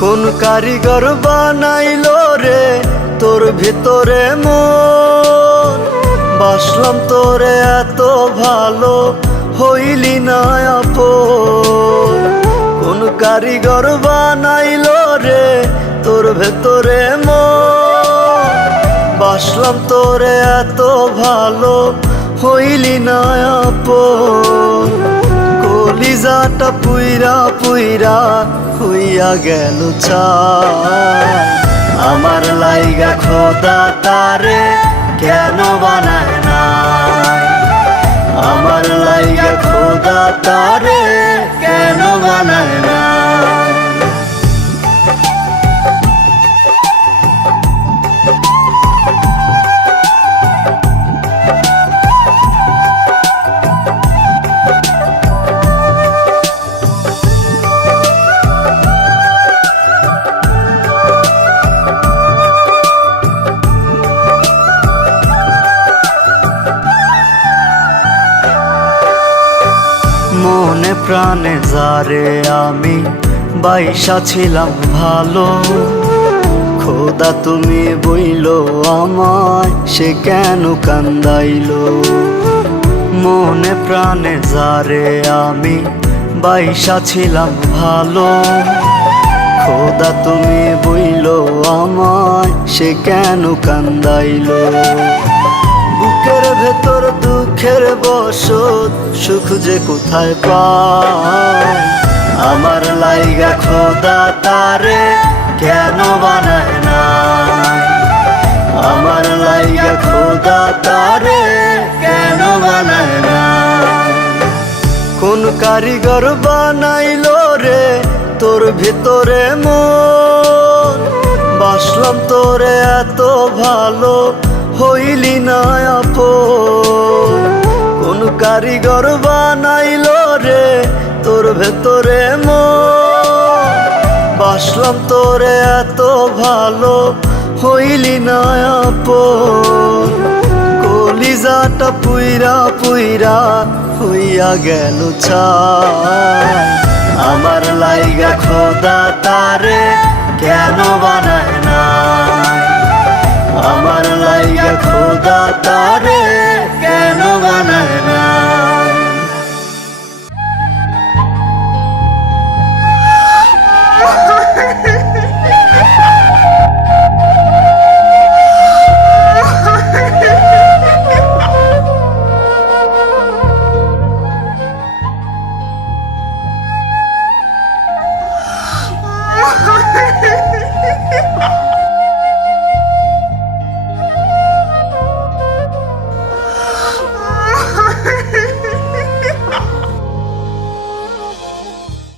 কোন কারিগর বানাইলো রে তোর ভিতরে মন? বাসলাম তোরে এত ভালো, হইলি না আপন। কোন কারিগর বানাইলো রে তোর ভেতরে মন? বাসলাম তোরে এত ভালো, হইলি না আপন। কলিজাটা পুইরা পুইরা হইয়া গেল ছাই। আমার লাইগা খোদা তারে কেন বানায় না? আমার লাইগা খোদা তারে কেন বানায় না? মনে প্রাণে যারে আমি বাইসা ছিলাম ভালো, খোদা তুমি বইলো আমায় সে কেন কান্দাইলো? মনে প্রাণে যারে আমি বাইসা ছিলাম ভালো, খোদা তুমি বইলো আমায় সে কেন কান্দাইলো? বুকের ভেতর দুঃখের বসত, সুখ যে কোথায় পাই? আমার লাইগা খোদা তারে কেন বানায় না? আমার লাইগা খোদা তারে কেন বানায় না? কোন কারিগর বানাইলো রে তোর ভিতরে মন? বাসলাম তোরে এত ভালো, হইলি না আপন। কোন কারিগর বানাইলো রে তোর ভেতরে মন? বাসলাম তোরে এত ভালো, হইলি না আপন। কলিজাটা পুইরা পুইরা হইয়া গেল ছাই। আমার লাইগা খোদা তারে কেন বানায় না? আমার লাইগা খোদা তারে